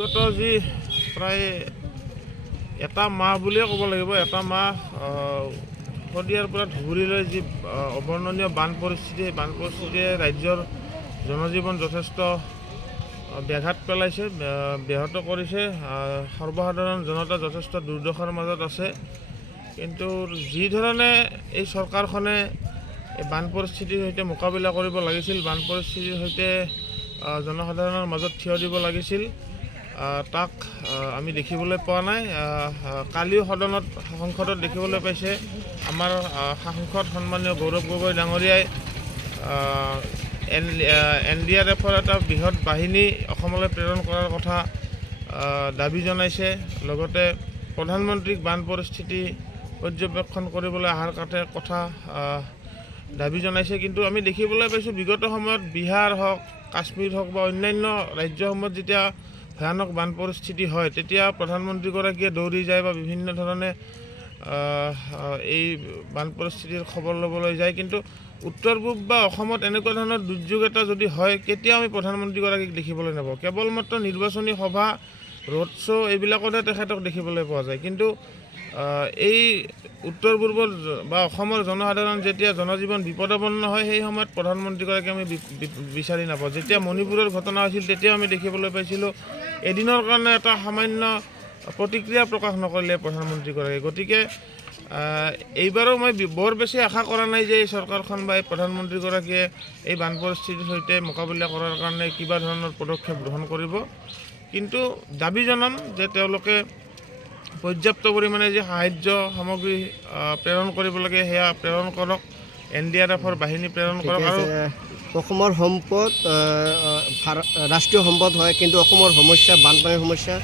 বিগত যি প্ৰায় এটা মাহ বুলিয়ে ক'ব লাগিব, এটা মাহ শদিয়াৰ পৰা ধুবুৰীলৈ যি অৱৰ্ণনীয় বান পৰিস্থিতি, সেই বান পৰিস্থিতিয়ে ৰাজ্যৰ জনজীৱন যথেষ্ট ব্যাঘাত পেলাইছে, ব্যাহত কৰিছে। সৰ্বসাধাৰণ জনতা যথেষ্ট দুৰ্দশাৰ মাজত আছে। কিন্তু যি ধৰণে এই চৰকাৰখনে এই বান পৰিস্থিতিৰ সৈতে মোকাবিলা কৰিব লাগিছিল, বান পৰিস্থিতিৰ সৈতে জনসাধাৰণৰ মাজত থিয় দিব লাগিছিল, তাক আমি দেখিবলৈ পোৱা নাই। কালিও সংসদত দেখিবলৈ পাইছে আমাৰ সাংসদ সন্মানীয় গৌৰৱ গগৈ ডাঙৰীয়াই NDRFৰ এটা বৃহৎ বাহিনী অসমলৈ প্ৰেৰণ কৰাৰ কথা দাবী জনাইছে। লগতে প্ৰধানমন্ত্ৰীক বান পৰিস্থিতি পৰ্যবেক্ষণ কৰিবলৈ অহাৰ কথা দাবী জনাইছে। কিন্তু আমি দেখিবলৈ পাইছোঁ বিগত সময়ত বিহাৰ হওক, কাশ্মীৰ হওক বা অন্যান্য ৰাজ্যসমূহত যেতিয়া ভয়ানক বান পৰিস্থিতি হয়, তেতিয়া প্ৰধানমন্ত্ৰীগৰাকীয়ে দৌৰি যায় বা বিভিন্ন ধৰণে এই বান পৰিস্থিতিৰ খবৰ ল'বলৈ যায়। কিন্তু উত্তৰ পূব বা অসমত এনেকুৱা ধৰণৰ দুৰ্যোগ এটা যদি হয়, কেতিয়াও আমি প্ৰধানমন্ত্ৰীগৰাকীক দেখিবলৈ নাপাওঁ। কেৱল মাত্ৰ নিৰ্বাচনী সভা, ৰোড শ্ব' এইবিলাকতহে তেখেতক দেখিবলৈ পোৱা যায়। কিন্তু এই উত্তৰ পূৰ্বৰ বা অসমৰ জনসাধাৰণ যেতিয়া জনজীৱন বিপদাপন্ন হয়, সেই সময়ত প্ৰধানমন্ত্ৰীগৰাকী আমি বিচাৰি নাপাওঁ। যেতিয়া মণিপুৰৰ ঘটনা হৈছিল, তেতিয়াও আমি দেখিবলৈ পাইছিলোঁ এদিনৰ কাৰণে এটা সামান্য প্ৰতিক্ৰিয়া প্ৰকাশ নকৰিলে প্ৰধানমন্ত্ৰীগৰাকী। গতিকে এইবাৰো মই বৰ বেছি আশা কৰা নাই যে এই চৰকাৰখন বা এই প্ৰধানমন্ত্ৰীগৰাকীয়ে এই বান পৰিস্থিতিৰ সৈতে মোকাবিলা কৰাৰ কাৰণে কিবা ধৰণৰ পদক্ষেপ গ্ৰহণ কৰিব। কিন্তু দাবী জনাম যে তেওঁলোকে পৰ্যাপ্ত পৰিমাণে যি সাহায্য সামগ্ৰী প্ৰেৰণ কৰিব লাগে, সেয়া প্ৰেৰণ কৰক, NDRFৰ বাহিনী প্ৰেৰণ কৰক। আৰু অসমৰ সম্পদ ৰাষ্ট্ৰীয় সম্পদ হয়, কিন্তু অসমৰ সমস্যা, বানপানীৰ সমস্যা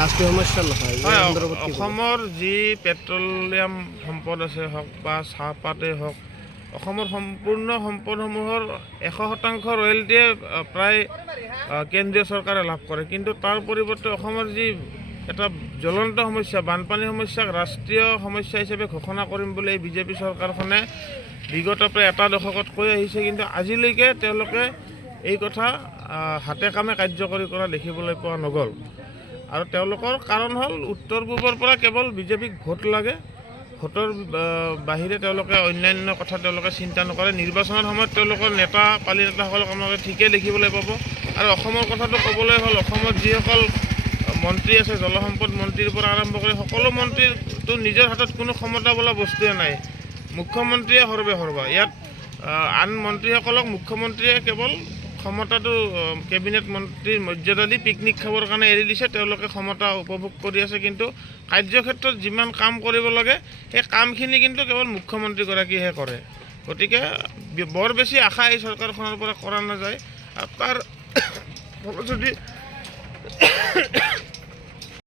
ৰাষ্ট্ৰীয় সমস্যা নহয়। অসমৰ যি পেট্ৰলিয়াম সম্পদ আছে হওক বা চাহপাতেই হওক, অসমৰ সম্পূৰ্ণ সম্পদসমূহৰ 100% ৰয়েলটিয়ে প্ৰায় কেন্দ্ৰীয় চৰকাৰে লাভ কৰে। কিন্তু তাৰ পৰিৱৰ্তে অসমৰ যি এটা জ্বলন্ত সমস্যা, বানপানী সমস্যাক ৰাষ্ট্ৰীয় সমস্যা হিচাপে ঘোষণা কৰিম বুলি এই বিজেপি চৰকাৰখনে বিগত প্ৰায় এটা দশকত কৈ আহিছে। কিন্তু আজিলৈকে তেওঁলোকে এই কথা হাতে কামে কাৰ্যকৰী কৰা দেখিবলৈ পোৱা নগ'ল। আৰু তেওঁলোকৰ কাৰণ হ'ল উত্তৰ পূবৰ পৰা কেৱল বিজেপিক ভোট লাগে, ভোটৰ বাহিৰে তেওঁলোকে অন্যান্য কথা তেওঁলোকে চিন্তা নকৰে। নিৰ্বাচনৰ সময়ত তেওঁলোকৰ নেতা পালি নেতাসকলক আপোনালোকে ঠিকেই দেখিবলৈ পাব। আৰু অসমৰ কথাটো ক'বলৈ হ'ল, অসমত যিসকল মন্ত্ৰী আছে, জলসম্পদ মন্ত্ৰীৰ পৰা আৰম্ভ কৰি সকলো মন্ত্ৰীৰতো নিজৰ হাতত কোনো ক্ষমতা বোলা বস্তুৱে নাই। মুখ্যমন্ত্ৰীয়ে সৰ্বা। ইয়াত আন মন্ত্ৰীসকলক মুখ্যমন্ত্ৰীয়ে কেৱল ক্ষমতাটো কেবিনেট মন্ত্ৰীৰ মৰ্যাদা দি পিকনিক খাবৰ কাৰণে এৰি দিছে। তেওঁলোকে ক্ষমতা উপভোগ কৰি আছে, কিন্তু কাৰ্যক্ষেত্ৰত যিমান কাম কৰিব লাগে সেই কামখিনি কিন্তু কেৱল মুখ্যমন্ত্ৰীগৰাকীয়েহে কৰে। গতিকে বৰ বেছি আশা এই চৰকাৰখনৰ পৰা কৰা নাযায়। আৰু তাৰ যদি